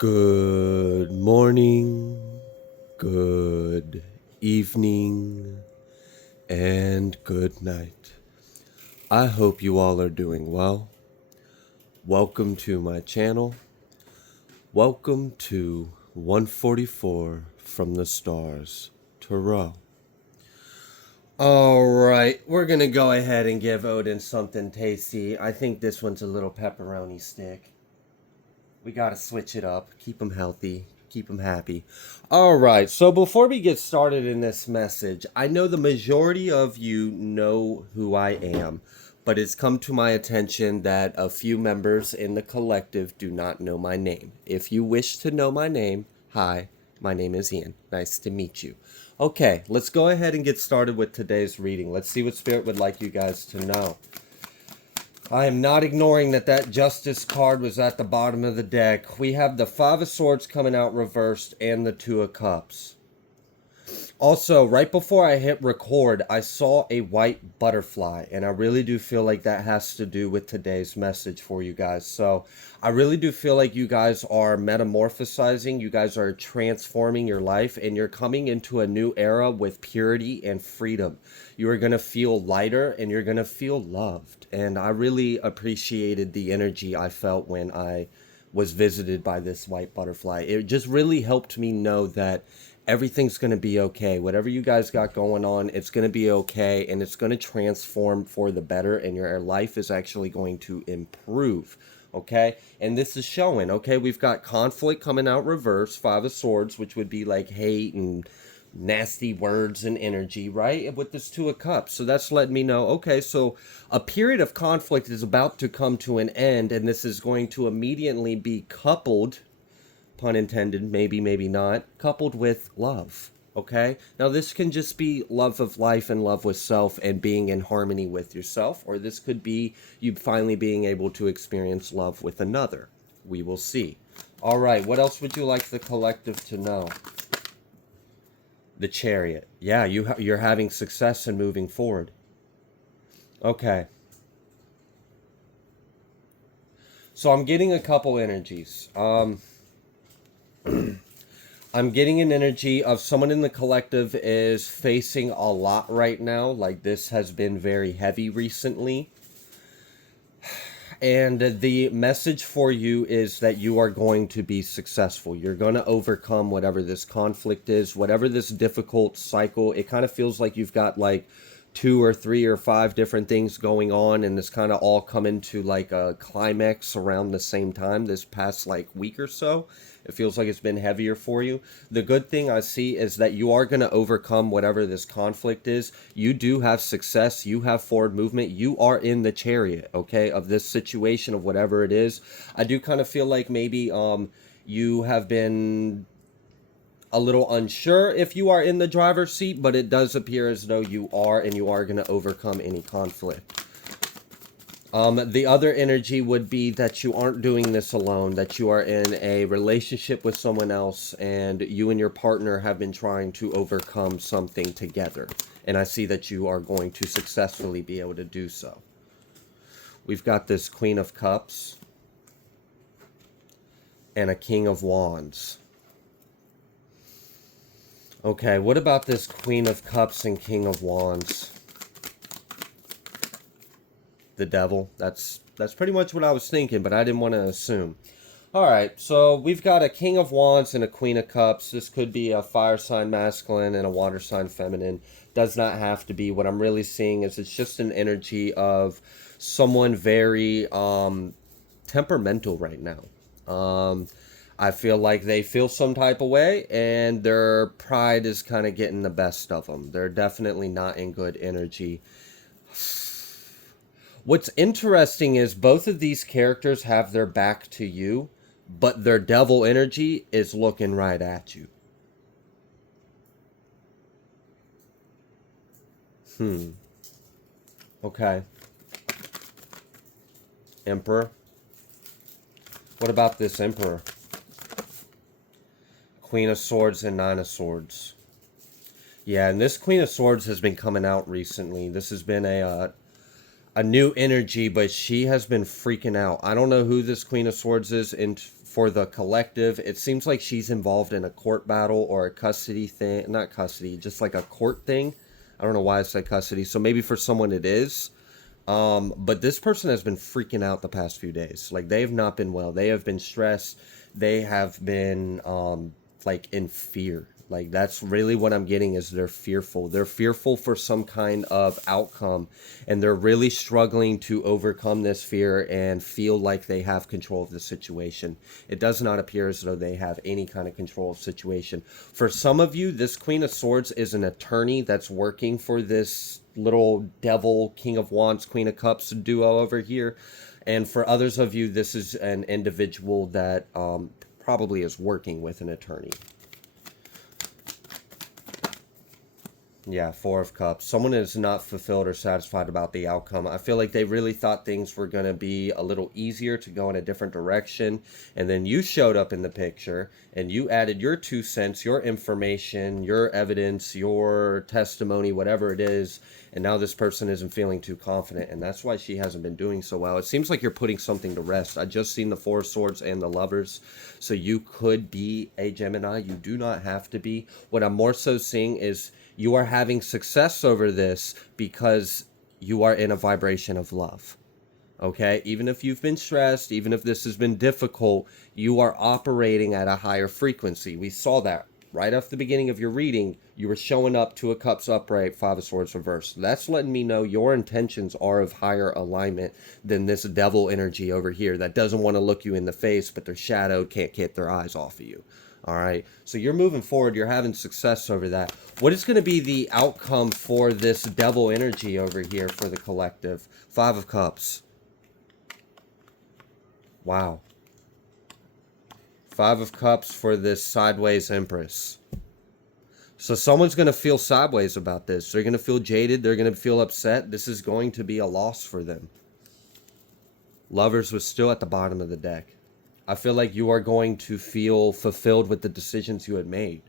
Good morning, good evening, and good night. I hope you all are doing well. Welcome to my channel. Welcome to 144 from the Stars, Tarot. Alright, we're gonna go ahead and give Odin something tasty. I think this one's a little pepperoni stick. We gotta switch it up, keep him healthy, keep him happy. Alright, so before we get started in this message, I know the majority of you know who I am, but it's come to my attention that a few members in the collective do not know my name. If you wish to know my name, hi, my name is Ian. Nice to meet you. Okay, let's go ahead and get started with today's reading. Let's see what Spirit would like you guys to know. I am not ignoring that Justice card was at the bottom of the deck. We have the Five of Swords coming out reversed and the Two of Cups. Also, right before I hit record, I saw a white butterfly, and I really do feel like that has to do with today's message for you guys. So I really do feel like you guys are metamorphosizing, you guys are transforming your life, and you're coming into a new era with purity and freedom. You are going to feel lighter, and you're going to feel loved. And I really appreciated the energy I felt when I was visited by this white butterfly. It just really helped me know that everything's going to be okay. Whatever you guys got going on, it's going to be okay, and it's going to transform for the better, and your life is actually going to improve, okay? And this is showing, okay? We've got conflict coming out reverse, Five of Swords, which would be like hate and nasty words and energy, right? With this Two of Cups. So that's letting me know, okay, so a period of conflict is about to come to an end, and this is going to immediately be coupled, pun intended, maybe, maybe not, coupled with love, okay? Now, this can just be love of life and love with self and being in harmony with yourself, or this could be you finally being able to experience love with another. We will see. All right, what else would you like the collective to know? The Chariot. Yeah, you're having success and moving forward. Okay. So I'm getting a couple energies. I'm getting an energy of someone in the collective is facing a lot right now. Like, this has been very heavy recently. And the message for you is that you are going to be successful. You're going to overcome whatever this conflict is, whatever this difficult cycle. It kind of feels like you've got like 2 or 3 or 5 different things going on, and this kind of all come into like a climax around the same time this past like week or so. It feels like it's been heavier for you. The good thing I see is that you are going to overcome whatever this conflict is. You do have success. You have forward movement. You are in the chariot, okay, of this situation, of whatever it is. I do kind of feel like maybe you have been a little unsure if you are in the driver's seat, but it does appear as though you are, and you are going to overcome any conflict. The other energy would be that you aren't doing this alone, that you are in a relationship with someone else, and you and your partner have been trying to overcome something together. And I see that you are going to successfully be able to do so. We've got this Queen of Cups and a King of Wands. Okay, what about this Queen of Cups and King of Wands? The Devil. That's pretty much what I was thinking, but I didn't want to assume. Alright, so we've got a King of Wands and a Queen of Cups. This could be a fire sign masculine and a water sign feminine. Does not have to be. What I'm really seeing is it's just an energy of someone very temperamental right now. I feel like they feel some type of way, and their pride is kind of getting the best of them. They're definitely not in good energy. What's interesting is both of these characters have their back to you, but their devil energy is looking right at you. Okay. Emperor. What about this Emperor? Queen of Swords and Nine of Swords. Yeah, and this Queen of Swords has been coming out recently. This has been a a new energy, but she has been freaking out. I don't know who this Queen of Swords is in for the collective. It seems like she's involved in a court battle or a custody thing. Not custody, just like a court thing. I don't know why I said custody. So maybe for someone it is. But this person has been freaking out the past few days. Like, they have not been well. They have been stressed. They have been, like, in fear. Like, that's really what I'm getting, is they're fearful. They're fearful for some kind of outcome, and they're really struggling to overcome this fear and feel like they have control of the situation. It does not appear as though they have any kind of control of the situation. For some of you, this Queen of Swords is an attorney that's working for this little devil, King of Wands, Queen of Cups duo over here. And for others of you, this is an individual that probably is working with an attorney. Yeah, Four of Cups. Someone is not fulfilled or satisfied about the outcome. I feel like they really thought things were going to be a little easier, to go in a different direction. And then you showed up in the picture and you added your 2 cents, your information, your evidence, your testimony, whatever it is. And now this person isn't feeling too confident. And that's why she hasn't been doing so well. It seems like you're putting something to rest. I just seen the Four of Swords and the Lovers. So you could be a Gemini. You do not have to be. What I'm more so seeing is you are having success over this because you are in a vibration of love. Okay? Even if you've been stressed, even if this has been difficult, you are operating at a higher frequency. We saw that right off the beginning of your reading. You were showing up to a Cups upright, Five of Swords reversed. That's letting me know your intentions are of higher alignment than this devil energy over here that doesn't want to look you in the face, but they're shadowed, can't get their eyes off of you. All right, so you're moving forward. You're having success over that. What is going to be the outcome for this devil energy over here for the collective? Five of Cups. Wow. Five of Cups for this sideways Empress. So someone's going to feel sideways about this. They're going to feel jaded. They're going to feel upset. This is going to be a loss for them. Lovers was still at the bottom of the deck. I feel like you are going to feel fulfilled with the decisions you had made.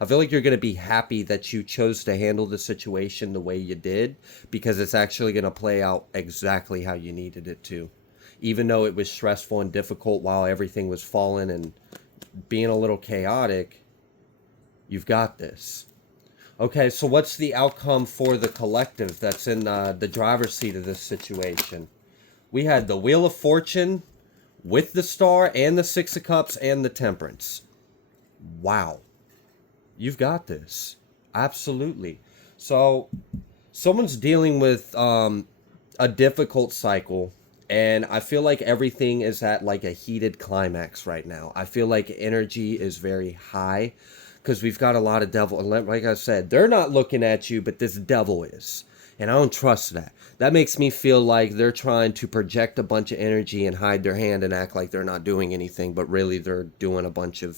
I feel like you're going to be happy that you chose to handle the situation the way you did, because it's actually going to play out exactly how you needed it to. Even though it was stressful and difficult while everything was falling and being a little chaotic, you've got this. Okay, so what's the outcome for the collective that's in the driver's seat of this situation? We had the Wheel of Fortune with the Star and the Six of Cups and the Temperance. Wow. You've got this. Absolutely. So someone's dealing with a difficult cycle, and I feel like everything is at like a heated climax right now. I feel like energy is very high because we've got a lot of devil. Like I said, they're not looking at you, but this devil is. And I don't trust that. That makes me feel like they're trying to project a bunch of energy and hide their hand and act like they're not doing anything, but really they're doing a bunch of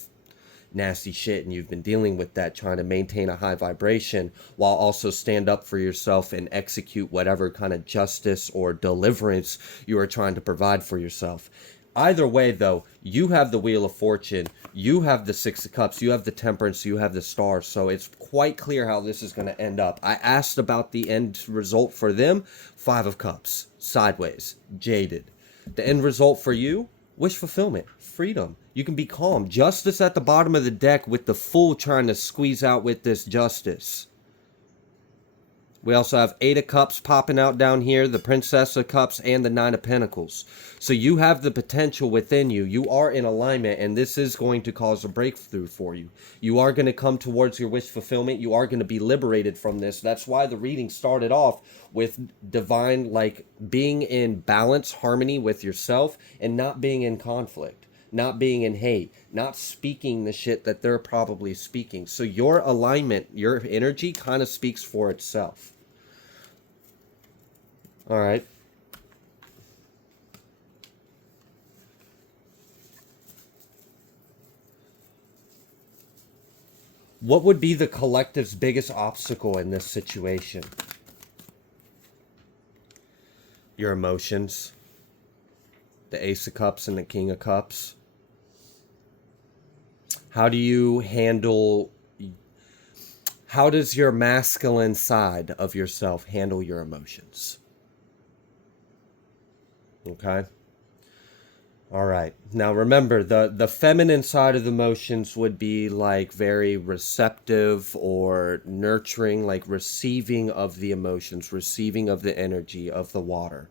nasty shit, and you've been dealing with that, trying to maintain a high vibration while also stand up for yourself and execute whatever kind of justice or deliverance you are trying to provide for yourself. Either way, though, you have the Wheel of Fortune, you have the Six of Cups, you have the Temperance, you have the Star, so it's quite clear how this is going to end up. I asked about the end result for them. Five of Cups, sideways, jaded. The end result for you, wish fulfillment, freedom. You can be calm. Justice at the bottom of the deck with the Fool trying to squeeze out with this Justice. We also have Eight of Cups popping out down here, the Princess of Cups, and the Nine of Pentacles. So you have the potential within you. You are in alignment, and this is going to cause a breakthrough for you. You are going to come towards your wish fulfillment. You are going to be liberated from this. That's why the reading started off with divine, like being in balance, harmony with yourself, and not being in conflict, not being in hate, not speaking the shit that they're probably speaking. So your alignment, your energy kind of speaks for itself. All right. What would be the collective's biggest obstacle in this situation? Your emotions. The Ace of Cups and the King of Cups. How do you handle... How does your masculine side of yourself handle your emotions? Okay. All right. Now remember, the feminine side of the emotions would be like very receptive or nurturing, like receiving of the emotions, receiving of the energy of the water.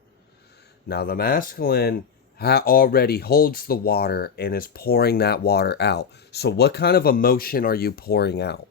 Now the masculine already holds the water and is pouring that water out. So what kind of emotion are you pouring out?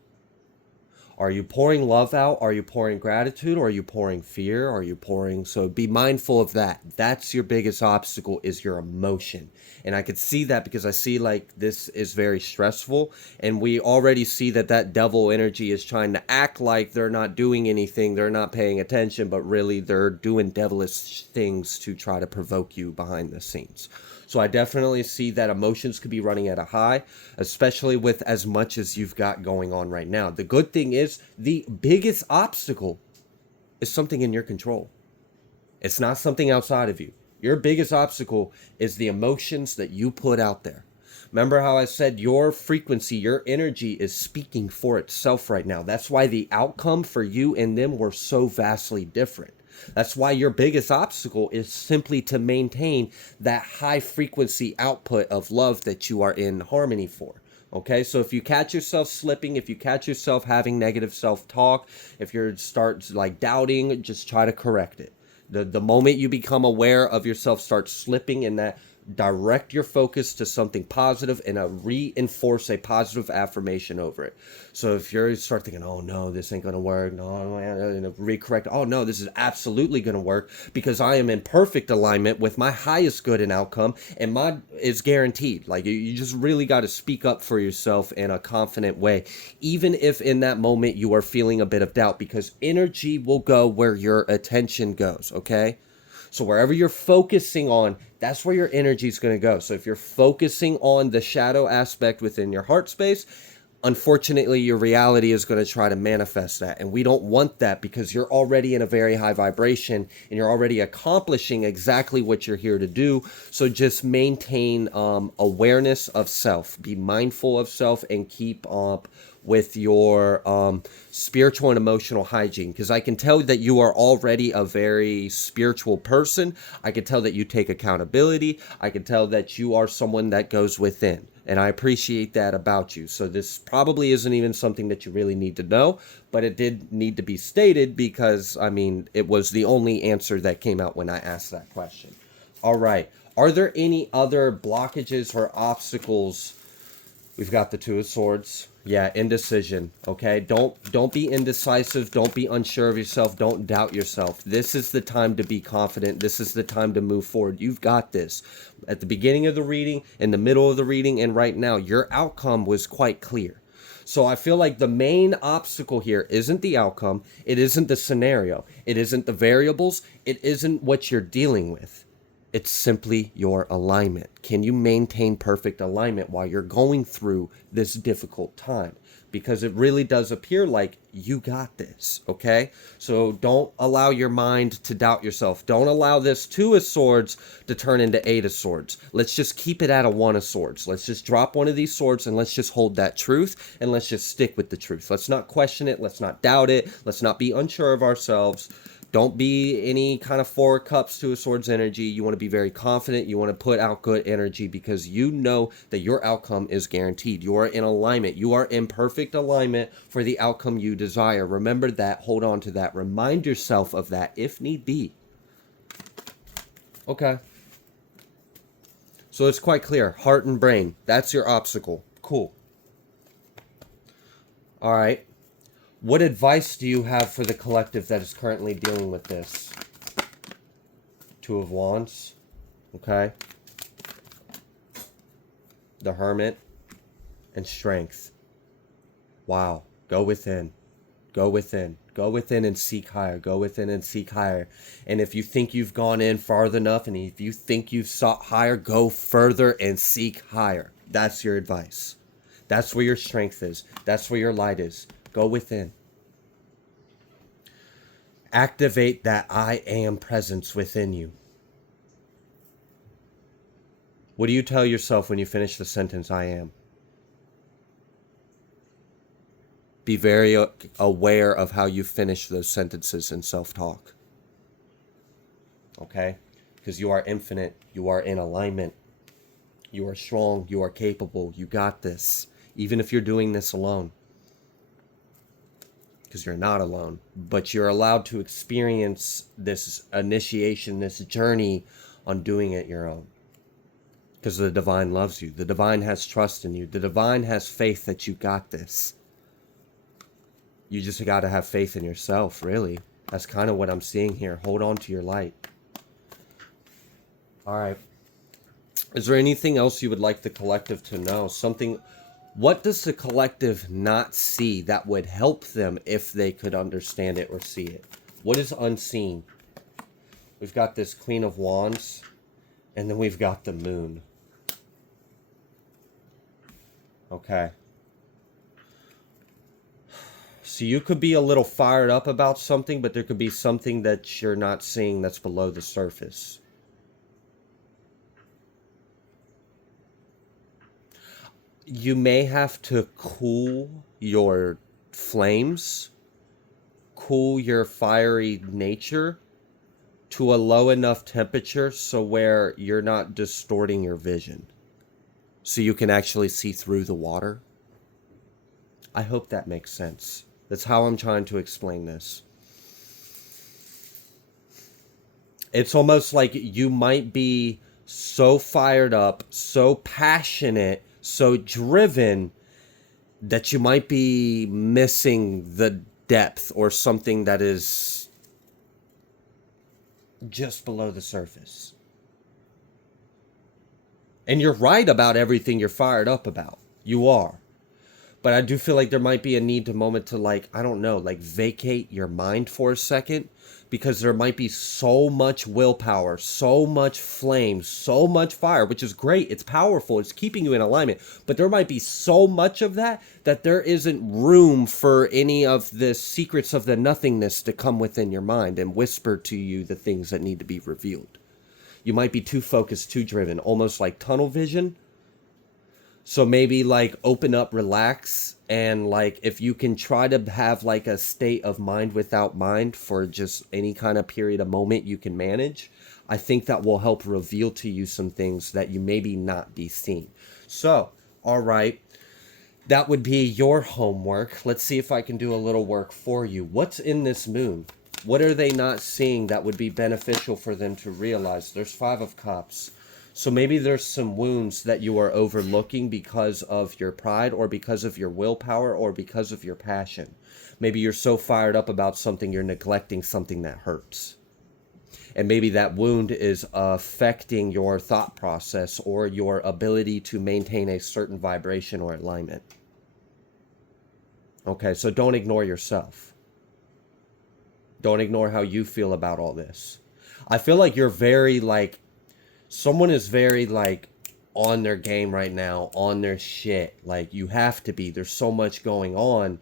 Are you pouring love out? Are you pouring gratitude? Or are you pouring fear? Are you pouring... So be mindful of that. That's your biggest obstacle, is your emotion. And I could see that because I see like this is very stressful. And we already see that that devil energy is trying to act like they're not doing anything. They're not paying attention, but really they're doing devilish things to try to provoke you behind the scenes. So I definitely see that emotions could be running at a high, especially with as much as you've got going on right now. The good thing is the biggest obstacle is something in your control. It's not something outside of you. Your biggest obstacle is the emotions that you put out there. Remember how I said your frequency, your energy is speaking for itself right now. That's why the outcome for you and them were so vastly different. That's why your biggest obstacle is simply to maintain that high frequency output of love that you are in harmony for. Okay, so if you catch yourself slipping, if you catch yourself having negative self-talk, if you start like doubting, just try to correct it. The moment you become aware of yourself start slipping in that, direct your focus to something positive and reinforce a positive affirmation over it. So if you start thinking, oh no, this ain't gonna work, no, recorrect, oh no, this is absolutely gonna work because I am in perfect alignment with my highest good and outcome, and my is guaranteed. Like you just really got to speak up for yourself in a confident way, even if in that moment you are feeling a bit of doubt, because energy will go where your attention goes. Okay. So wherever you're focusing on, that's where your energy is going to go. So if you're focusing on the shadow aspect within your heart space, unfortunately, your reality is going to try to manifest that. And we don't want that because you're already in a very high vibration and you're already accomplishing exactly what you're here to do. So just maintain awareness of self. Be mindful of self and keep up with your spiritual and emotional hygiene, because I can tell that you are already a very spiritual person. I can tell that you take accountability. I can tell that you are someone that goes within, and I appreciate that about you. So this probably isn't even something that you really need to know, but it did need to be stated because, I mean, it was the only answer that came out when I asked that question. All right. Are there any other blockages or obstacles? We've got the Two of Swords. Yeah, indecision. Okay, don't be indecisive. Don't be unsure of yourself. Don't doubt yourself. This is the time to be confident. This is the time to move forward. You've got this. At the beginning of the reading, in the middle of the reading, and right now, your outcome was quite clear. So I feel like the main obstacle here isn't the outcome. It isn't the scenario. It isn't the variables. It isn't what you're dealing with. It's simply your alignment. Can you maintain perfect alignment while you're going through this difficult time? Because it really does appear like you got this, okay? So don't allow your mind to doubt yourself. Don't allow this Two of Swords to turn into Eight of Swords. Let's just keep it at a One of Swords. Let's just drop one of these swords and let's just hold that truth and let's just stick with the truth. Let's not question it. Let's not doubt it. Let's not be unsure of ourselves. Don't be any kind of Four of Cups, Two of Swords energy. You want to be very confident. You want to put out good energy because you know that your outcome is guaranteed. You are in alignment. You are in perfect alignment for the outcome you desire. Remember that. Hold on to that. Remind yourself of that if need be. Okay. So it's quite clear. Heart and brain. That's your obstacle. Cool. All right. What advice do you have for the collective that is currently dealing with this? Two of Wands. Okay. The Hermit. And Strength. Wow. Go within. Go within. Go within and seek higher. Go within and seek higher. And if you think you've gone in far enough, and if you think you've sought higher, go further and seek higher. That's your advice. That's where your strength is. That's where your light is. Go within. Activate that I am presence within you. What do you tell yourself when you finish the sentence, I am? Be very aware of how you finish those sentences in self-talk. Okay? because you are infinite. You are in alignment. You are strong. You are capable. You got this. Even if you're doing this alone. Because you're not alone. But you're allowed to experience this initiation, this journey on doing it your own. Because the divine loves you. The divine has trust in you. The divine has faith that you got this. You just got to have faith in yourself, really. That's kind of what I'm seeing here. Hold on to your light. All right. Is there anything else you would like the collective to know? Something, what does the collective not see that would help them if they could understand it or see it? What is unseen? We've got this Queen of Wands, and then we've got the Moon. Okay. So you could be a little fired up about something, but there could be something that you're not seeing that's below the surface. You may have to cool your flames, cool your fiery nature to a low enough temperature so where you're not distorting your vision. So you can actually see through the water. I hope that makes sense. That's how I'm trying to explain this. It's almost like you might be so fired up, so passionate, so driven that you might be missing the depth or something that is just below the surface. And you're right about everything you're fired up about. You are. But I do feel like there might be a need to moment to, like, I don't know, like vacate your mind for a second, because there might be so much willpower, so much flame, so much fire, which is great. It's powerful. It's keeping you in alignment. But there might be so much of that there isn't room for any of the secrets of the nothingness to come within your mind and whisper to you the things that need to be revealed. You might be too focused, too driven, almost like tunnel vision. So maybe like open up, relax, and like if you can try to have like a state of mind without mind for just any kind of period of moment you can manage, I think that will help reveal to you some things that you maybe not be seeing. So, all right, that would be your homework. Let's see if I can do a little work for you. What's in this moon? What are they not seeing that would be beneficial for them to realize? There's 5 of Cups. So maybe there's some wounds that you are overlooking because of your pride or because of your willpower or because of your passion. Maybe you're so fired up about something, you're neglecting something that hurts. And maybe that wound is affecting your thought process or your ability to maintain a certain vibration or alignment. Okay, so don't ignore yourself. Don't ignore how you feel about all this. I feel like you're very like, someone is very like on their game right now, on their shit. Like you have to be. There's so much going on.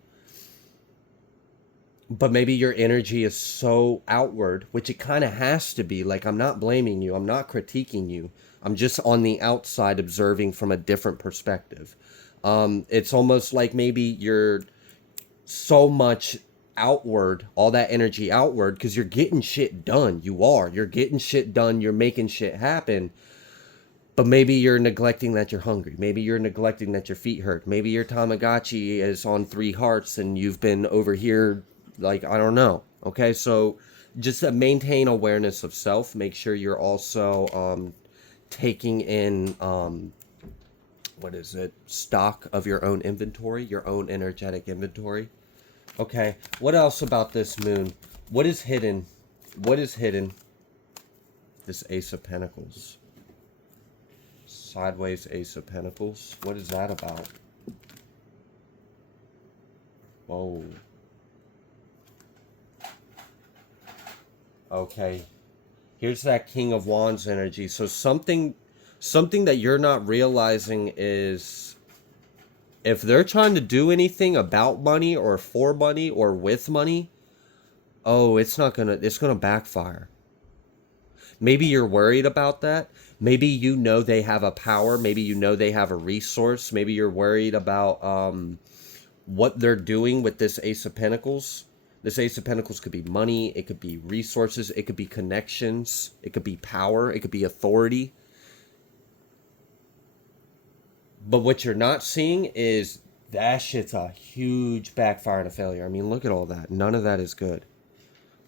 But maybe your energy is so outward, which it kind of has to be. Like I'm not blaming you. I'm not critiquing you. I'm just on the outside observing from a different perspective. It's almost like maybe you're so much outward, all that energy outward, because you're getting shit done. You're getting shit done. You're making shit happen. But maybe you're neglecting that you're hungry. Maybe you're neglecting that your feet hurt. Maybe your Tamagotchi is on 3 hearts and you've been over here, like, I don't know. Okay, so just maintain awareness of self. Make sure you're also taking in, stock of your own inventory, your own energetic inventory. Okay, what else about this moon? What is hidden? What is hidden? This Ace of Pentacles. Sideways Ace of Pentacles. What is that about? Whoa. Okay. Here's that King of Wands energy. So something that you're not realizing is, if they're trying to do anything about money or for money or with money, it's gonna backfire. Maybe you're worried about that. Maybe you know they have a power. Maybe you know they have a resource. Maybe you're worried about what they're doing with this Ace of Pentacles. This Ace of Pentacles could be money, it could be resources, it could be connections, it could be power, it could be authority. But what you're not seeing is that shit's a huge backfire and a failure. I mean, look at all that. None of that is good.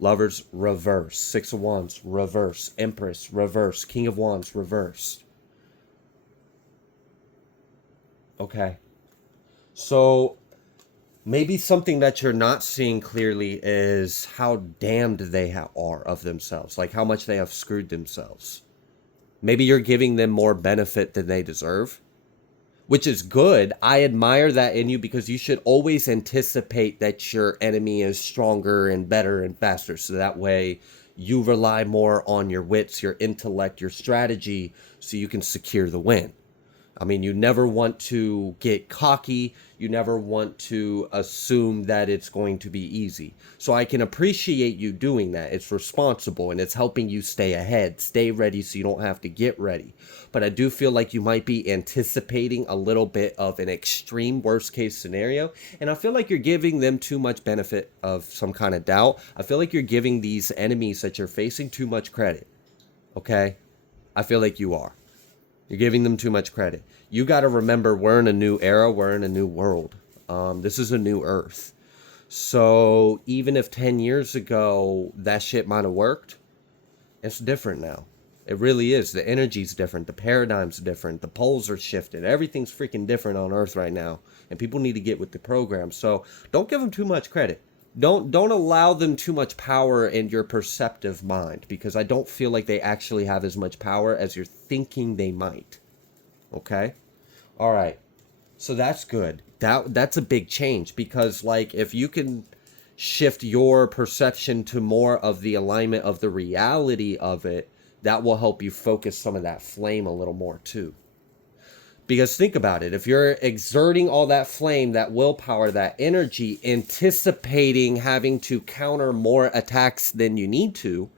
Lovers, reverse. Six of Wands, reverse. Empress, reverse. King of Wands, reverse. Okay. So maybe something that you're not seeing clearly is how damned they are of themselves. Like how much they have screwed themselves. Maybe you're giving them more benefit than they deserve, which is good. I admire that in you, because you should always anticipate that your enemy is stronger and better and faster. So that way you rely more on your wits, your intellect, your strategy, so you can secure the win. I mean, you never want to get cocky. You never want to assume that it's going to be easy. So I can appreciate you doing that. It's responsible and it's helping you stay ahead, stay ready so you don't have to get ready. But I do feel like you might be anticipating a little bit of an extreme worst case scenario. And I feel like you're giving them too much benefit of some kind of doubt. I feel like you're giving these enemies that you're facing too much credit. Okay? I feel like you are. You're giving them too much credit. You got to remember, we're in a new era. We're in a new world. This is a new earth. So even if 10 years ago that shit might have worked, it's different now. It really is. The energy's different. The paradigm's different. The poles are shifted. Everything's freaking different on Earth right now. And people need to get with the program. So don't give them too much credit. Don't allow them too much power in your perceptive mind, because I don't feel like they actually have as much power as you're thinking they might. Okay? All right. So that's good. That's a big change, because like if you can shift your perception to more of the alignment of the reality of it, that will help you focus some of that flame a little more too. Because think about it, if you're exerting all that flame, that willpower, that energy, anticipating having to counter more attacks than you need to,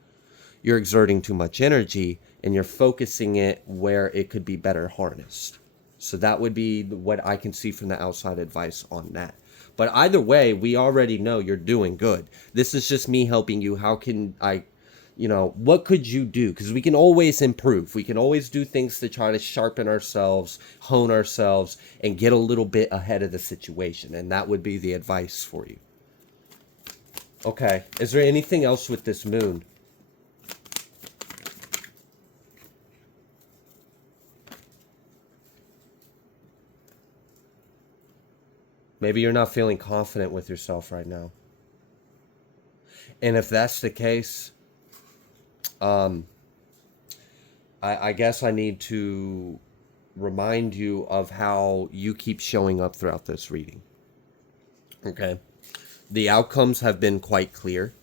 you're exerting too much energy and you're focusing it where it could be better harnessed. So that would be what I can see from the outside advice on that. But either way, we already know you're doing good. This is just me helping you. How can I... what could you do? Because we can always improve. We can always do things to try to sharpen ourselves, hone ourselves, and get a little bit ahead of the situation. And that would be the advice for you. Okay. Is there anything else with this moon? Maybe you're not feeling confident with yourself right now. And if that's the case... I guess I need to remind you of how you keep showing up throughout this reading. Okay. The outcomes have been quite clear.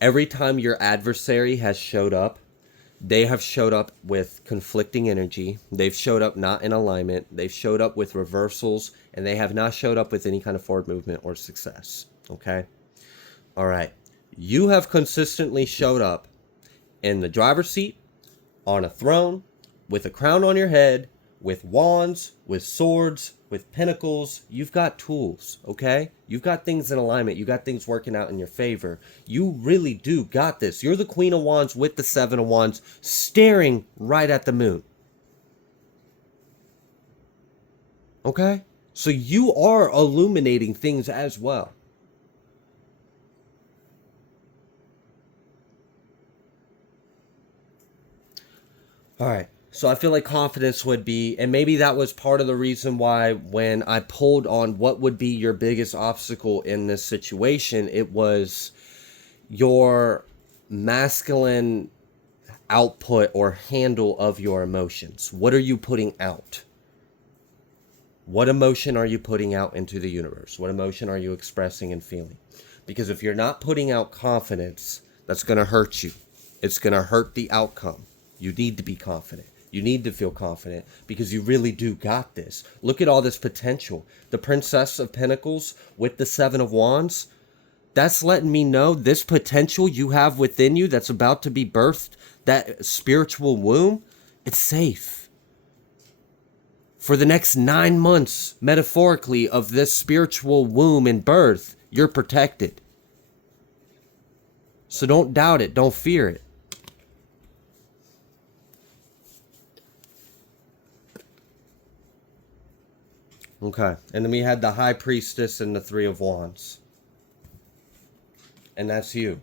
Every time your adversary has showed up, they have showed up with conflicting energy. They've showed up not in alignment. They've showed up with reversals, and they have not showed up with any kind of forward movement or success. Okay. All right. You have consistently showed up in the driver's seat, on a throne, with a crown on your head, with wands, with swords, with pentacles. You've got tools, okay? You've got things in alignment. You got things working out in your favor. You really do got this. You're the Queen of Wands with the Seven of Wands, staring right at the moon. Okay? So you are illuminating things as well. All right. So I feel like confidence would be, and maybe that was part of the reason why when I pulled on what would be your biggest obstacle in this situation, it was your masculine output or handle of your emotions. What are you putting out? What emotion are you putting out into the universe? What emotion are you expressing and feeling? Because if you're not putting out confidence, that's going to hurt you. It's going to hurt the outcome. You need to be confident. You need to feel confident because you really do got this. Look at all this potential. The Princess of Pentacles with the Seven of Wands, that's letting me know this potential you have within you that's about to be birthed, that spiritual womb, it's safe. For the next 9 months, metaphorically, of this spiritual womb and birth, you're protected. So don't doubt it. Don't fear it. Okay. And then we had the High Priestess and the Three of Wands. And that's you.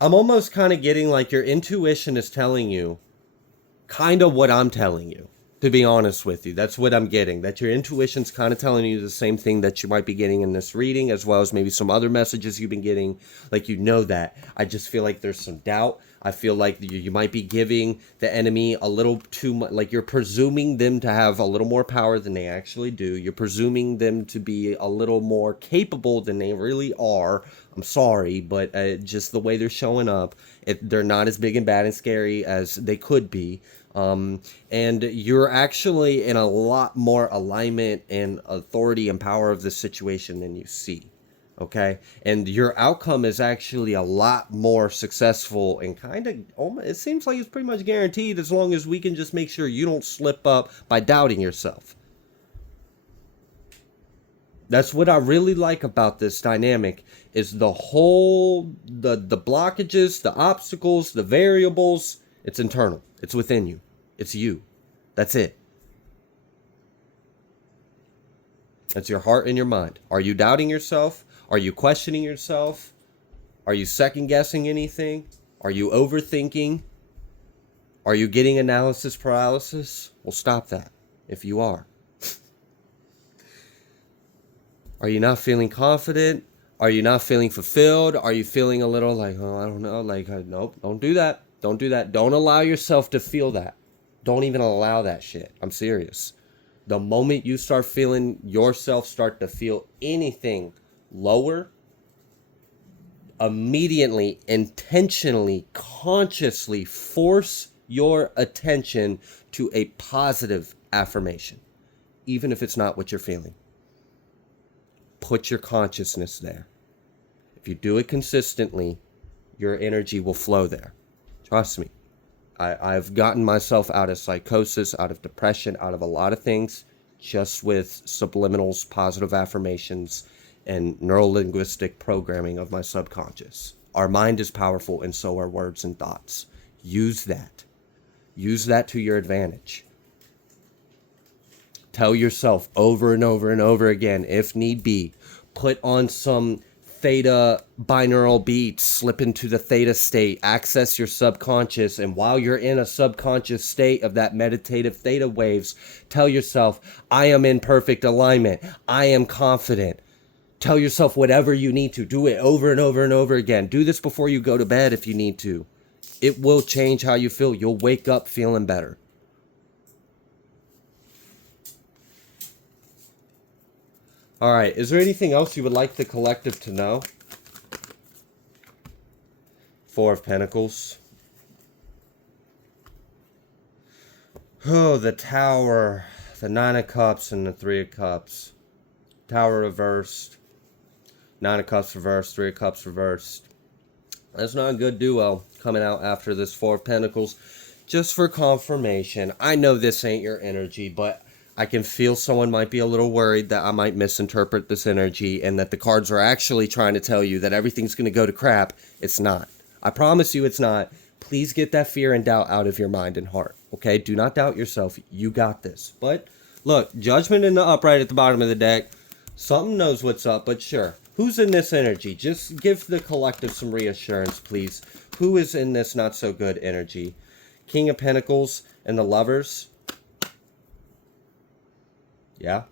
I'm almost kind of getting like your intuition is telling you kind of what I'm telling you, to be honest with you. That's what I'm getting. That your intuition's kind of telling you the same thing that you might be getting in this reading, as well as maybe some other messages you've been getting. Like, you know that. I just feel like there's some doubt. I feel like you might be giving the enemy a little too much, like you're presuming them to have a little more power than they actually do. You're presuming them to be a little more capable than they really are. I'm sorry, but just the way they're showing up, they're not as big and bad and scary as they could be. And you're actually in a lot more alignment and authority and power of the situation than you see. Okay, and your outcome is actually a lot more successful and kind of, it seems like it's pretty much guaranteed, as long as we can just make sure you don't slip up by doubting yourself. That's what I really like about this dynamic, is the blockages, the obstacles, the variables. It's internal. It's within you. It's you. That's it. That's your heart and your mind. Are you doubting yourself? Are you questioning yourself? Are you second guessing anything? Are you overthinking? Are you getting analysis paralysis? Well, stop that if you are. Are you not feeling confident? Are you not feeling fulfilled? Are you feeling a little like, oh, I don't know, like, nope, don't do that. Don't do that. Don't allow yourself to feel that. Don't even allow that shit. I'm serious. The moment you start feeling yourself start to feel anything lower, immediately, intentionally, consciously force your attention to a positive affirmation, even if it's not what you're feeling. Put your consciousness there. If you do it consistently, your energy will flow there. Trust me. I've gotten myself out of psychosis, out of depression, out of a lot of things, just with subliminals, positive affirmations, and neuro-linguistic programming of my subconscious. Our mind is powerful, and so are words and thoughts. Use that. Use that to your advantage. Tell yourself over and over and over again, if need be, put on some theta binaural beats, slip into the theta state, access your subconscious, and while you're in a subconscious state of that meditative theta waves, tell yourself, I am in perfect alignment. I am confident. Tell yourself whatever you need to. Do it over and over and over again. Do this before you go to bed if you need to. It will change how you feel. You'll wake up feeling better. All right, is there anything else you would like the collective to know? Four of Pentacles. Oh, the Tower, the Nine of Cups, and the Three of Cups. Tower reversed. Nine of Cups reversed, Three of Cups reversed. That's not a good duo coming out after this Four of Pentacles. Just for confirmation, I know this ain't your energy, but I can feel someone might be a little worried that I might misinterpret this energy and that the cards are actually trying to tell you that everything's going to go to crap. It's not. I promise you it's not. Please get that fear and doubt out of your mind and heart. Okay? Do not doubt yourself. You got this. But look, Judgment in the upright at the bottom of the deck. Something knows what's up, but sure. Who's in this energy? Just give the collective some reassurance, please. Who is in this not so good energy? King of Pentacles and the Lovers. Yeah.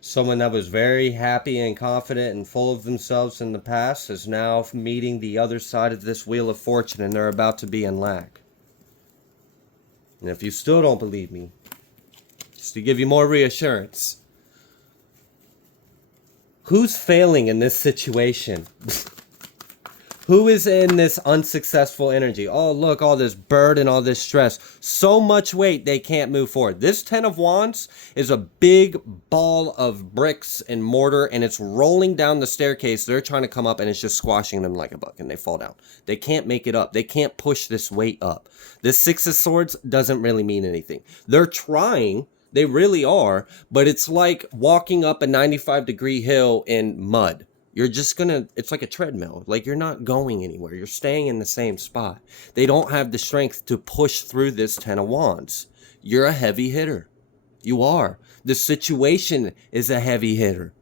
Someone that was very happy and confident and full of themselves in the past is now meeting the other side of this Wheel of Fortune, and they're about to be in lack. And if you still don't believe me, just to give you more reassurance, who's failing in this situation? Who is in this unsuccessful energy? Oh, look, all this burden, all this stress. So much weight, they can't move forward. This 10 of Wands is a big ball of bricks and mortar, and it's rolling down the staircase. They're trying to come up, and it's just squashing them like a buck, and they fall down. They can't make it up. They can't push this weight up. This 6 of Swords doesn't really mean anything. They're trying. They really are, but it's like walking up a 95-degree hill in mud. You're just gonna, it's like a treadmill. Like, you're not going anywhere. You're staying in the same spot. They don't have the strength to push through this 10 of Wands. You're a heavy hitter. You are. The situation is a heavy hitter.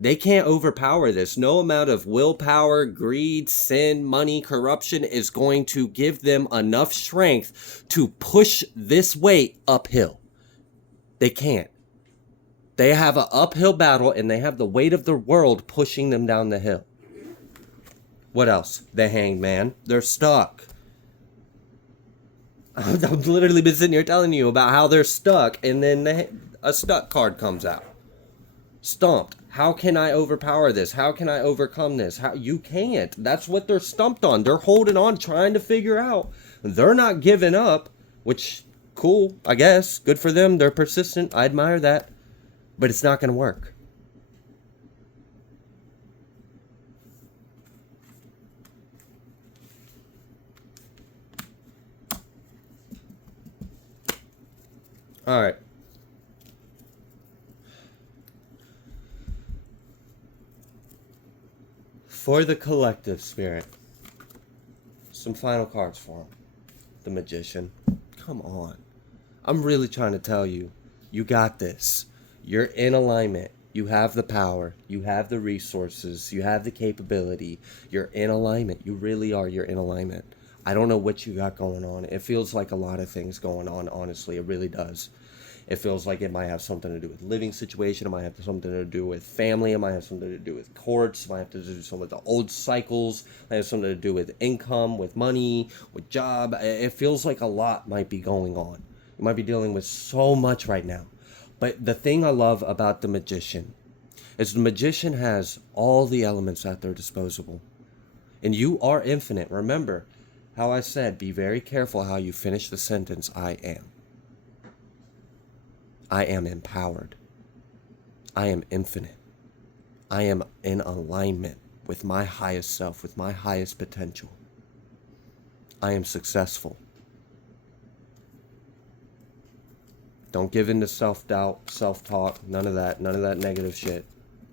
They can't overpower this. No amount of willpower, greed, sin, money, corruption is going to give them enough strength to push this weight uphill. They can't. They have an uphill battle, and they have the weight of the world pushing them down the hill. What else? The Hanged Man. They're stuck. I've literally been sitting here telling you about how they're stuck, and then a stuck card comes out. Stumped. How can I overpower this? How can I overcome this? How? You can't. That's what they're stumped on. They're holding on, trying to figure out. They're not giving up, which, cool, I guess. Good for them. They're persistent. I admire that. But it's not going to work. All right. For the collective spirit, some final cards for him. The Magician. Come on. I'm really trying to tell you, you got this. You're in alignment. You have the power. You have the resources. You have the capability. You're in alignment. You really are. You're in alignment. I don't know what you got going on. It feels like a lot of things going on, honestly. It really does. It feels like it might have something to do with living situation. It might have something to do with family. It might have something to do with courts. It might have to do something with the old cycles. It might have something to do with income, with money, with job. It feels like a lot might be going on. You might be dealing with so much right now. But the thing I love about the Magician is the Magician has all the elements at their disposal. And you are infinite. Remember how I said, be very careful how you finish the sentence, I am. I am empowered. I am infinite. I am in alignment with my highest self, with my highest potential. I am successful. Don't give in to self-doubt, self-talk, none of that negative shit.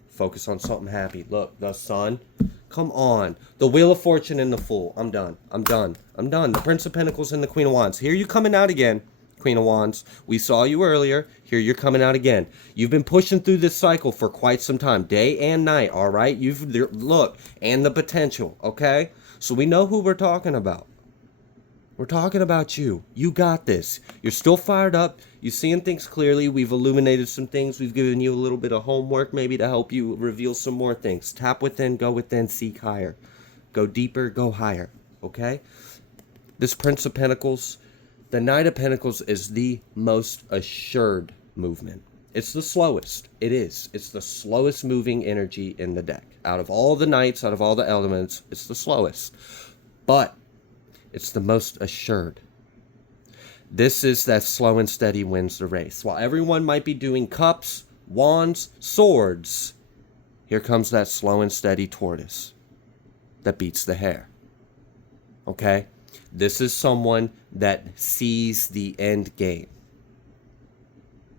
Focus on something happy. Look, the Sun. Come on. The Wheel of Fortune and the Fool. I'm done. The Prince of Pentacles and the Queen of Wands. Here you coming out again, Queen of Wands. We saw you earlier. Here you're coming out again. You've been pushing through this cycle for quite some time. Day and night, all right? Look, and the potential, okay? So we know who we're talking about. We're talking about you. You got this. You're still fired up. You're seeing things clearly. We've illuminated some things. We've given you a little bit of homework maybe to help you reveal some more things. Tap within, go within, seek higher. Go deeper, go higher. Okay? This Prince of Pentacles, the Knight of Pentacles is the most assured movement. It's the slowest. It is. It's the slowest moving energy in the deck. Out of all the knights, out of all the elements, it's the slowest. But it's the most assured. This is that slow and steady wins the race. While everyone might be doing cups, wands, swords, here comes that slow and steady tortoise that beats the hare. Okay? This is someone that sees the end game.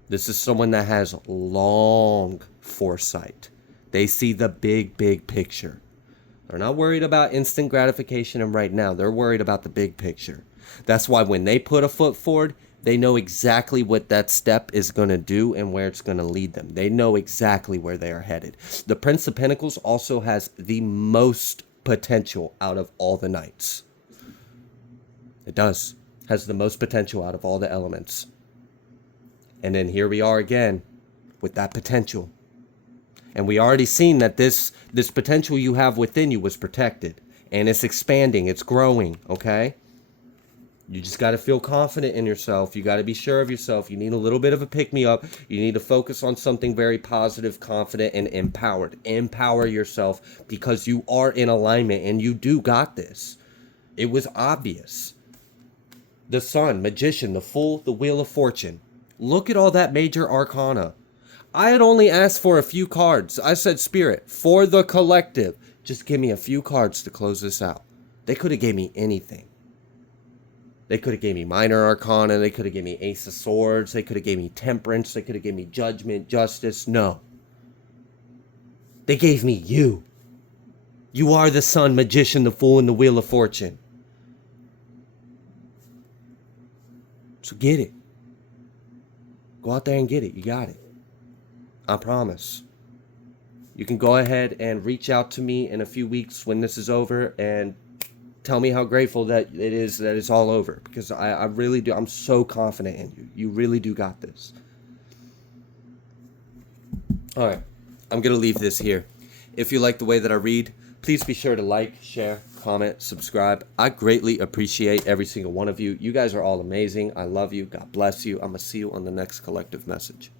This is someone that has long foresight. They see the big, big picture. They're not worried about instant gratification and right now. They're worried about the big picture. That's why when they put a foot forward, they know exactly what that step is going to do and where it's going to lead them. They know exactly where they are headed. The Prince of Pentacles also has the most potential out of all the knights. It does. Has the most potential out of all the elements. And then here we are again with that potential. And we already seen that this potential you have within you was protected. And it's expanding. It's growing. Okay? You just got to feel confident in yourself. You got to be sure of yourself. You need a little bit of a pick-me-up. You need to focus on something very positive, confident, and empowered. Empower yourself because you are in alignment and you do got this. It was obvious. The Sun, Magician, the Fool, the Wheel of Fortune. Look at all that major arcana. I had only asked for a few cards. I said, Spirit, for the collective, just give me a few cards to close this out. They could have gave me anything. They could have gave me Minor Arcana. They could have gave me Ace of Swords. They could have gave me Temperance. They could have gave me Judgment, Justice. No. They gave me you. You are the Sun, Magician, the Fool, and the Wheel of Fortune. So get it. Go out there and get it. You got it. I promise. You can go ahead and reach out to me in a few weeks when this is over and tell me how grateful that it is that it's all over, because I really do. I'm so confident in you. You really do got this. All right. I'm going to leave this here. If you like the way that I read, please be sure to like, share, comment, subscribe. I greatly appreciate every single one of you. You guys are all amazing. I love you. God bless you. I'm going to see you on the next collective message.